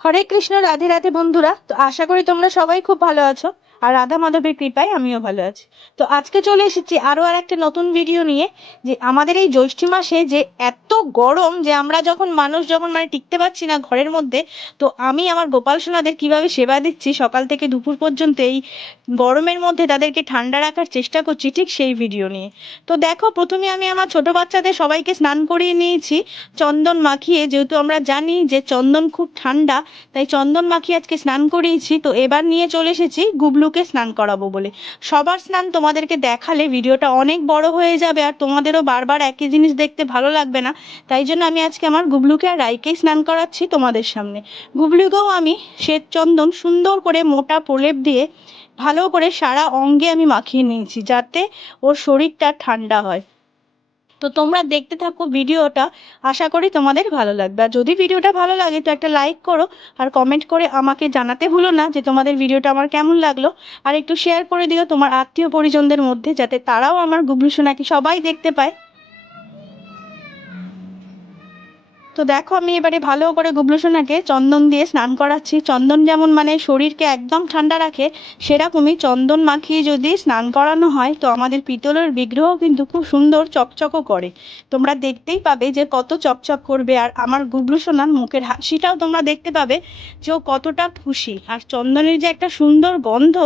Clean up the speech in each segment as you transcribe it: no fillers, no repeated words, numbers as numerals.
হরে কৃষ্ণ, রাধে রাধে বন্ধুরা। তো আশা করি তোমরা সবাই খুব ভালো আছো। আর রাধা মাধবের কৃপায় আমিও ভালো আছি। তো আজকে চলে এসেছি আরো একটা নতুন ভিডিও নিয়ে। যে আমাদের এই জ্যৈষ্ঠ মাসে যে এত গরম, যে আমরা মানুষ যখন টিকতে পারছি না ঘরের মধ্যে, তো আমি আমার গোপাল সোনাদের কিভাবে সেবা দিচ্ছি সকাল থেকে দুপুর পর্যন্ত এই গরমের মধ্যে তাদেরকে ঠান্ডা রাখার চেষ্টা করছি, ঠিক সেই ভিডিও নিয়ে। তো দেখো, প্রথমে আমি আমার ছোট বাচ্চাদের সবাইকে স্নান করিয়ে নিয়েছি চন্দন মাখিয়ে, যেহেতু আমরা জানি যে চন্দন খুব ঠান্ডা, তাই চন্দন মাখিয়ে আজকে স্নান করিয়েছি। তো এবার নিয়ে চলে এসেছি গুবলুকে স্নান করাবো বলে। সবার স্নান তোমাদেরকে দেখালে ভিডিওটা অনেক বড় হয়ে যাবে, আর তোমাদেরও বারবার একই জিনিস দেখতে ভালো লাগবে না। তাই জন্য আমি আজকে আমার গুবলুকে আর রাইকেই স্নান করাচ্ছি তোমাদের সামনে। গুবলুকেও আমি শ্বেত চন্দন সুন্দর করে মোটা প্রলেপ দিয়ে ভালো করে সারা অঙ্গে আমি মাখিয়ে নিয়েছি, যাতে ওর শরীরটা ঠান্ডা হয়। তো তোমরা দেখতে থাকো ভিডিওটা, আশা করি তোমাদের ভালো লাগবে। আর যদি ভিডিওটা ভালো লাগে তো একটা লাইক করো, আর কমেন্ট করে আমাকে জানাতে ভুলো না যে তোমাদের ভিডিওটা আমার কেমন লাগলো। আর একটু শেয়ার করে দিও তোমার আত্মীয় পরিজনদের মধ্যে, যাতে তারাও আমার গুবলু সোনাকে সবাই দেখতে পায়। তো দেখো, আমি এবারে ভালো করে গুবলু সোনাকে চন্দন দিয়ে স্নান করাচ্ছি। চন্দন যেমন শরীরকে একদম ঠান্ডা রাখে, সেরকমই চন্দন মাখিয়ে যদি স্নান করানো হয় তো আমাদের পিতলের বিগ্রহ কিন্তু খুব সুন্দর চকচকও করে। তোমরা দেখতেই পাবে যে কত চকচক করবে, আর আমার গুবলু সোনার মুখের হাসিটাও তোমরা দেখতে পাবে যে ও কতটা খুশি। আর চন্দনের যে একটা সুন্দর গন্ধ,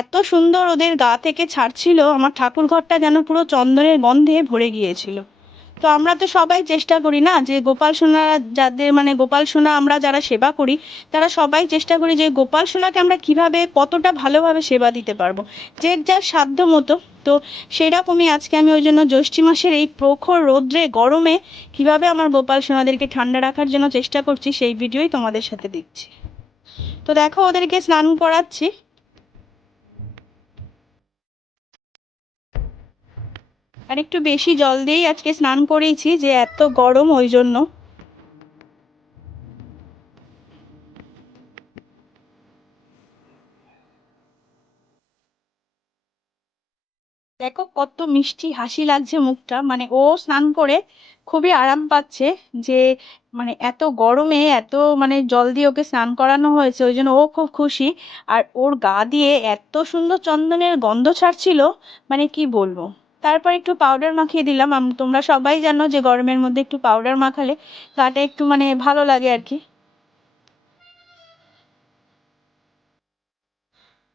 এত সুন্দর ওদের গা থেকে ছাড়ছিল, আমার ঠাকুর ঘরটা যেন পুরো চন্দনের গন্ধে ভরে গিয়েছিল। তো আমরা তো সবাই চেষ্টা করি না যে গোপাল সোনা, যাদের গোপাল সোনা আমরা যারা সেবা করি, তারা সবাই চেষ্টা করি যে গোপাল সোনাকে আমরা কিভাবে কতটা ভালোভাবে সেবা দিতে পারবো, যে যার সাধ্য মতো। তো সেরকমই আজকে আমি ওই জন্য জ্যৈষ্ঠ মাসের এই প্রখর রৌদ্রে গরমে কিভাবে আমার গোপাল সোনাদেরকে ঠান্ডা রাখার জন্য চেষ্টা করছি, সেই ভিডিওই তোমাদের সাথে দিচ্ছি। তো দেখো, ওদেরকে স্নান করাচ্ছি। আর একটু বেশি জল দিয়েই আজকে স্নান করিয়েছি, যে এত গরম ওই জন্য। দেখো কত মিষ্টি হাসি লাগছে মুখটা, ও স্নান করে খুবই আরাম পাচ্ছে। যে এত গরমে এত জল দিয়ে ওকে স্নান করানো হয়েছে, ওই জন্য ও খুব খুশি। আর ওর গা দিয়ে এত সুন্দর চন্দনের গন্ধ ছাড়ছিল, কি বলবো। তারপর একটু পাউডার মাখিয়ে দিলাম। তোমরা সবাই জানো যে গরমের মধ্যে একটু পাউডার মাখালে গাটা একটু ভালো লাগে আর কি।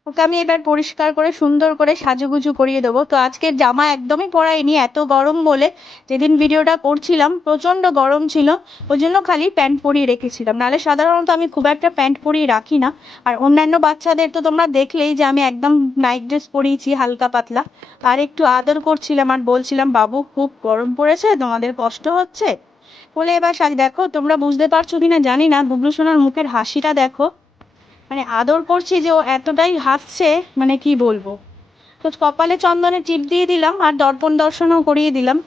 ওকে আমি এবার পরিষ্কার করে সুন্দর করে সাজুগুজু করিয়ে দেবো। তো আজকের জামা একদমই পরাইনি, এত গরম বলে। যেদিন ভিডিওটা করছিলাম প্রচন্ড গরম ছিল, ওই জন্য খালি প্যান্ট পরিয়ে রেখেছিলাম, নাহলে সাধারণত আমি খুব একটা প্যান্ট পরিয়ে রাখি না। আর অন্যান্য বাচ্চাদের তো তোমরা দেখলেই যে আমি একদম নাইট ড্রেস পরিয়েছি হালকা পাতলা। আর একটু আদর করছিলাম আর বলছিলাম, বাবু খুব গরম পড়েছে, তোমাদের কষ্ট হচ্ছে বলে। এবার দেখো, তোমরা বুঝতে পারছো কিনা জানি না, বুবলু সোনার মুখের হাসিটা দেখো। আদর করছি যে ও এতটাই হাসছে, কি বলবো। তো কপালে চন্দনের টিপ দিয়ে দিলাম, আর দর্পণ দর্শনও করিয়ে দিলাম।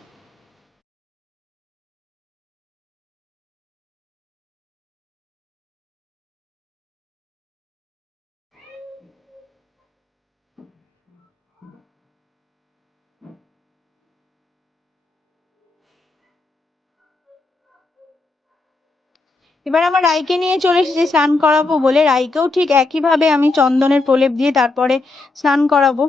এবার আমার রাইকে নিয়ে চলে এসেছি স্নান করাবো বলে। রাইকেও ঠিক একই ভাবে আমি চন্দনের প্রলেপ দিয়ে তারপরে স্নান করাবো।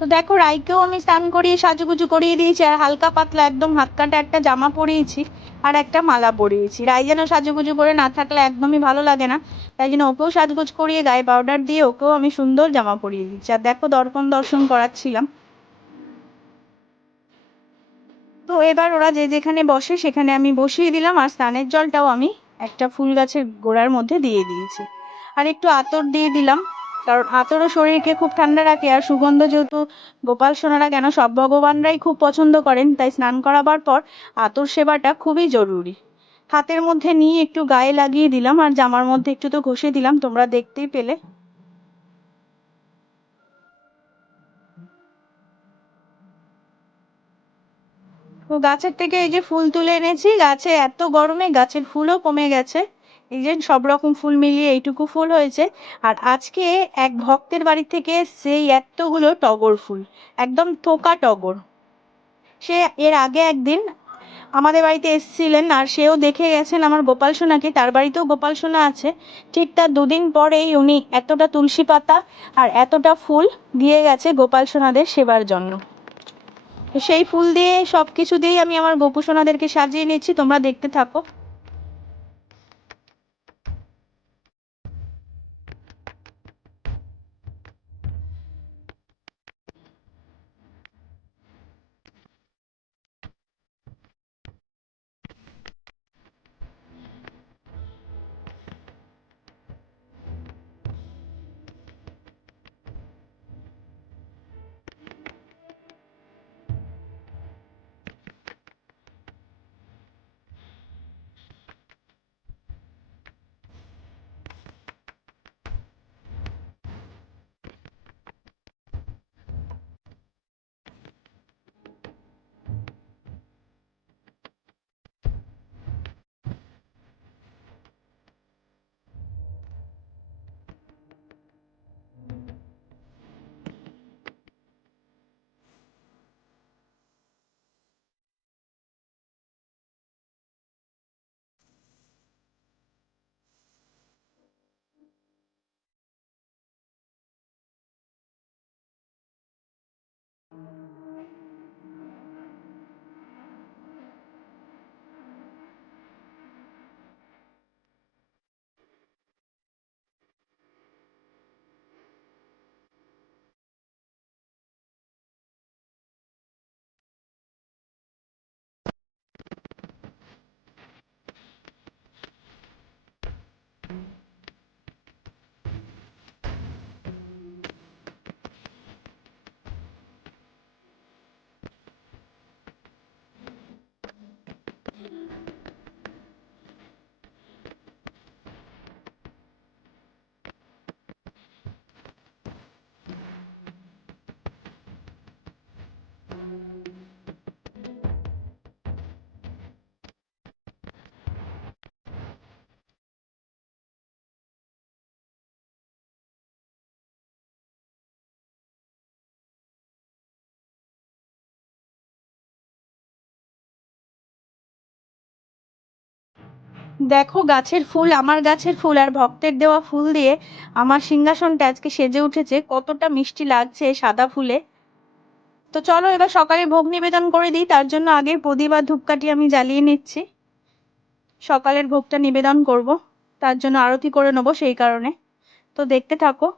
তো দেখো রাইকেও আমি স্নান করিয়ে সাজুগুজু করিয়ে দিয়েছি, আর হালকা পাতলা একদম হাত কাটা একটা জামা পরিয়েছি আর একটা মালা পরিয়েছি। রাই যেন সাজুগুজু করে না থাকলে একদমই ভালো লাগে না, তাই জন্য ওকেও সাজগুজ করিয়ে গায়ে পাউডার দিয়ে ওকেও আমি সুন্দর জামা পরিয়ে দিচ্ছি। আর দেখো দর্পণ দর্শন করাচ্ছিলাম। তো এবার ওরা যে যেখানে বসে সেখানে আমি বসিয়ে দিলাম, আর স্নানের জলটাও আমি একটা ফুল গাছের গোড়ার মধ্যে দিয়ে দিয়েছি। আর একটু আতর দিয়ে দিলাম, কারণ আতরও শরীরকে খুব ঠান্ডা রাখে, আর সুগন্ধ যেহেতু গোপাল সোনারা কেন সব ভগবানরাই খুব পছন্দ করেন, তাই স্নান করাবার পর আতর সেবাটা খুবই জরুরি। হাতের মধ্যে নিয়ে একটু গায়ে লাগিয়ে দিলাম, আর জামার মধ্যে একটু তো ঘষে দিলাম, তোমরা দেখতেই পেলে। তো গাছের থেকে এই যে ফুল তুলে এনেছি, গাছে এত গরমে গাছের ফুলও কমে গেছে। এই যে সব রকম ফুল মিলিয়ে এইটুকু ফুল হয়েছে। আর আজকে এক ভক্তের বাড়ি থেকে সেই এতগুলো টগর ফুল, একদম থোকা টগর। সে এর আগে একদিন আমাদের বাড়িতে এসেছিলেন, আর সেও দেখে গেছেন আমার গোপাল সোনাকে, তার বাড়িতেও গোপাল সোনা আছে। ঠিক তার দুদিন পরেই উনি এতটা তুলসী পাতা আর এতটা ফুল দিয়ে গেছে গোপাল সোনাদের সেবার জন্য। তো সেই ফুল দিয়ে সবকিছু দিয়েই আমি আমার গোপু সোনাদেরকে সাজিয়ে নিচ্ছি, তোমরা দেখতে থাকো। দেখো গাছের ফুল, আমার গাছের ফুল আর ভক্তের দেওয়া ফুল দিয়ে আমার সিংহাসনটা আজকে সেজে উঠেছে, কতটা মিষ্টি লাগছে সাদা ফুলে। তো চলো এবার সকালে ভোগ নিবেদন করে দিই, তার জন্য আগে প্রদীপ আর ধূপকাঠি আমি জ্বালিয়ে নিচ্ছি। সকালের ভোগটা নিবেদন করব, তার জন্য আরতি করে নেবো সেই কারণে। তো দেখতে থাকো।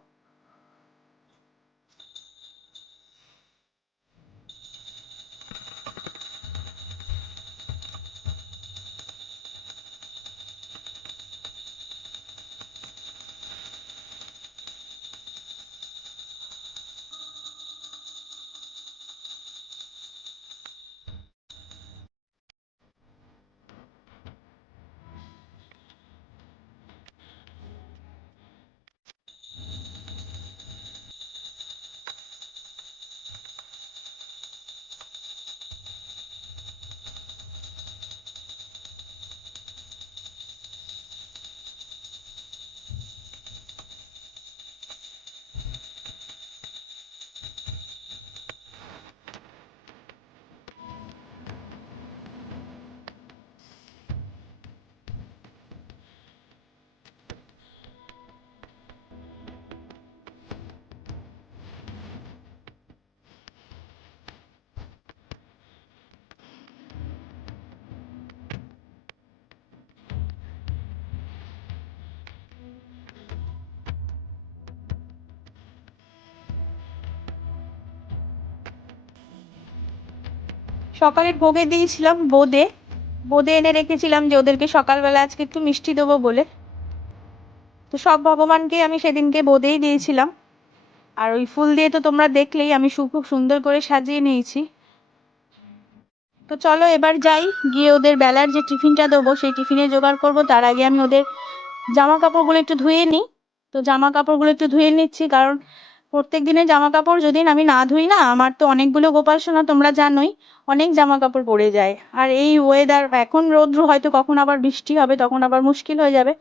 সকালের ভোগে দিয়েছিলাম বোঁদে। বোঁদে এনে রেখেছিলাম যে ওদেরকে সকালবেলা আজকে একটু মিষ্টি দেবো বলে। তো সব ভগবানকে আমি সেদিনকে বোঁদেই দিয়েছিলাম। আর ওই ফুল দিয়ে তো তোমরা দেখলেই আমি খুব সুন্দর করে সাজিয়ে নিয়েছি। তো চলো এবার যাই, গিয়ে ওদের বেলার যে টিফিনটা দেবো সেই টিফিনে জোগাড় করব। তার আগে আমি ওদের জামা কাপড়গুলো একটু ধুয়ে নিই। তো জামা কাপড়গুলো একটু ধুয়ে নিচ্ছি, কারণ প্রত্যেক দিনের জামা কাপড় যদি আমি না ধুই না, আমার তো অনেকগুলো গোপাল সোনা তোমরা জানোই, অনেক জামা কাপড় পড়ে যায়। আর এই ওয়েদার, এখন রৌদ্র, হয়তো কখন আবার বৃষ্টি হবে, তখন আবার মুশকিল হয়ে যাবে।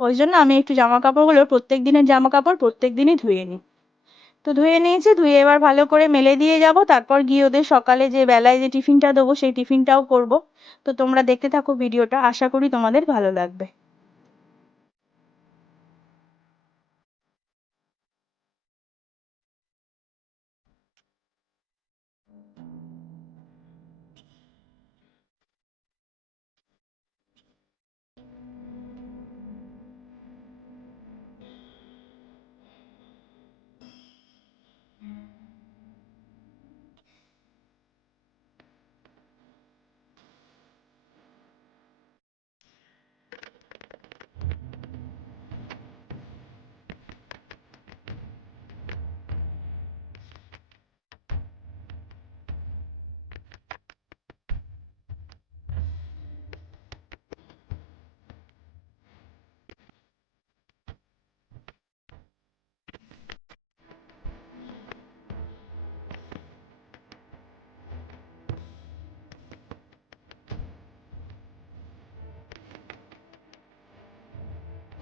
ওই জন্য আমি একটু জামা কাপড়গুলো, প্রত্যেক দিনের জামা কাপড় প্রত্যেক দিনই ধুয়ে নিই। তো ধুয়ে নিয়েছি, ধুয়ে এবার ভালো করে মেলে দিয়ে যাব। তারপর গিয়ে ওদের সকালে যে বেলায় যে টিফিনটা দেবো সেই টিফিনটাও করব। তো তোমরা দেখতে থাকো ভিডিওটা, আশা করি তোমাদের ভালো লাগবে।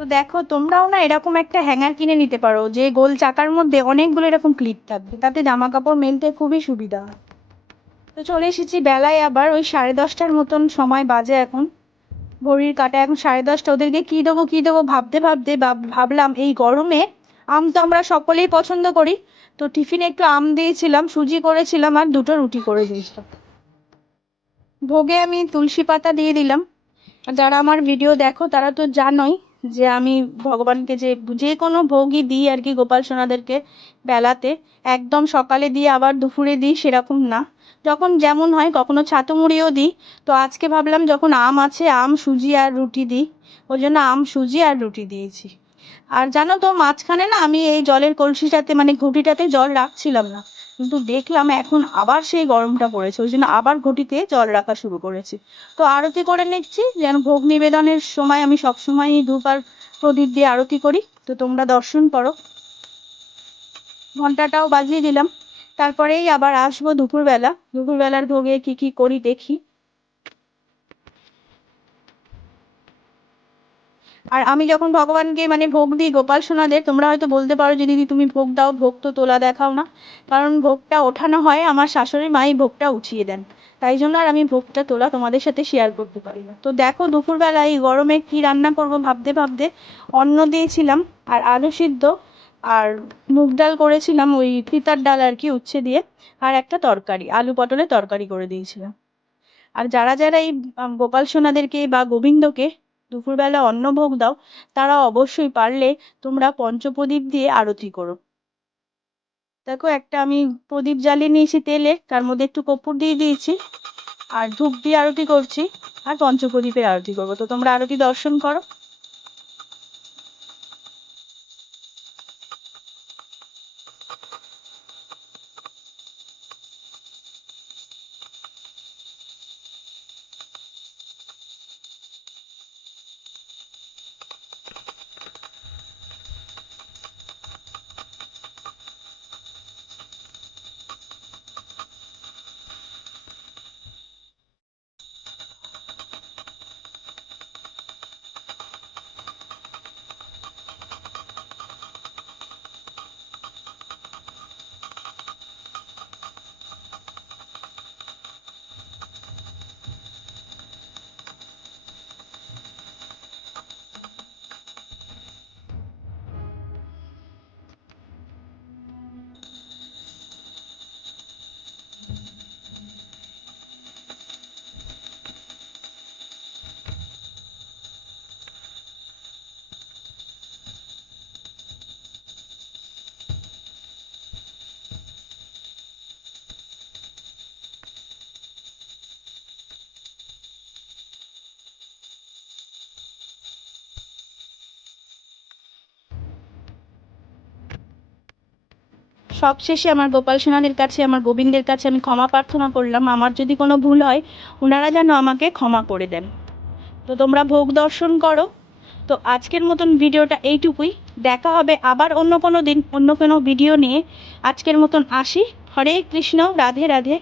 তো দেখো, তোমরাও না এরকম একটা হ্যাঙ্গার কিনে নিতে পারো, যে গোল চাকার মধ্যে অনেকগুলো এরকম ক্লিপ থাকবে, তাতে জামা কাপড় মেলতে খুবই সুবিধা হয়। তো চলে এসেছি বেলায়, আবার ওই 10:30টার মতন সময় বাজে এখন। ঘড়ির কাঁটা এখন 10:30। ওদেরকে কি দেবো কি দেবো ভাবতে ভাবতে ভাবলাম এই গরমে আম তো আমরা সকলেই পছন্দ করি। তো টিফিনে একটু আম দিয়েছিলাম, সুজি করেছিলাম, আর দুটো রুটি করে দিয়েছিলাম। ভোগে আমি তুলসী পাতা দিয়ে দিলাম। আর যারা আমার ভিডিও দেখো তারা তো জানোই যে আমি ভগবানকে যে যে কোনো ভোগই দিই আর কি গোপাল সোনাদেরকে বেলাতে, একদম সকালে দিই আবার দুপুরে দিই সেরকম না, যখন যেমন হয়। কখনো ছাতু মুড়িও দিই। তো আজকে ভাবলাম যখন আম আছে, আম সুজি আর রুটি দিই, ওই জন্য আম সুজি আর রুটি দিয়েছি। আর জানো তো, মাঝখানে না আমি এই জলের কলসিটাতে মানে ঘটিটাতে জল রাখছিলাম না, কিন্তু দেখলাম এখন আবার সেই গরমটা পড়েছে, ওই জন্য আবার ঘটিতে জল রাখা শুরু করেছি। তো আরতি করে নিচ্ছি, যেন ভোগ নিবেদনের সময় আমি সবসময় ধূপ আর প্রদীপ দিয়ে আরতি করি। তো তোমরা দর্শন করো। ঘন্টাটাও বাজিয়ে দিলাম। তারপরেই আবার আসবো দুপুরবেলা, দুপুরবেলার ভোগে কি কি করি দেখি। আর আমি যখন ভগবানকে মানে ভোগ দিই গোপাল সোনাদের, তোমরা হয়তো বলতে পারো যে দিদি তুমি ভোগ দাও, ভোগ তো তোলা দেখাও না। কারণ ভোগটা ওঠানো হয়, আমার শাশুড়ি মাই ভোগটা উঠিয়ে দেন, তাই জন্য আর আমি ভোগটা তোলা তোমাদের সাথে শেয়ার করতে পারি না। তো দেখো দুপুরবেলা এই গরমে কি রান্না করব ভাবতে ভাবতে অন্ন দিয়েছিলাম, আর আলু সিদ্ধ, আর মুগ ডাল করেছিলাম, ওই পিতার ডাল আর কি, উচ্ছে দিয়ে। আর একটা তরকারি, আলু পটলের তরকারি করে দিয়েছিলাম। আর যারা যারা এই গোপাল সোনাদেরকে বা গোবিন্দকে দুপুরবেলা অন্নভোগ দাও, তারা অবশ্যই পারলে তোমরা পঞ্চপ্রদীপ দিয়ে আরতি করো। দেখো একটা আমি প্রদীপ জ্বালিয়ে নিয়েছি তেলে, তার মধ্যে একটু কর্পূর দিয়ে দিয়েছি, আর ধূপ দিয়ে আরতি করছি, আর পঞ্চপ্রদীপের আরতি করবো। তো তোমরা আরতি দর্শন করো। সবশেষে আমার গোপাল সোনাদের কাছে, আমার গোবিন্দের কাছে আমি ক্ষমা প্রার্থনা করলাম, আমার যদি কোনো ভুল হয় ওনারা যেন আমাকে ক্ষমা করে দেন। তো তোমরা ভোগ দর্শন করো। তো আজকের মতন ভিডিওটা এইটুকুই। দেখা হবে আবার অন্য কোনো দিন অন্য কোনো ভিডিও নিয়ে। আজকের মতন আসি। হরে কৃষ্ণ, রাধে রাধে।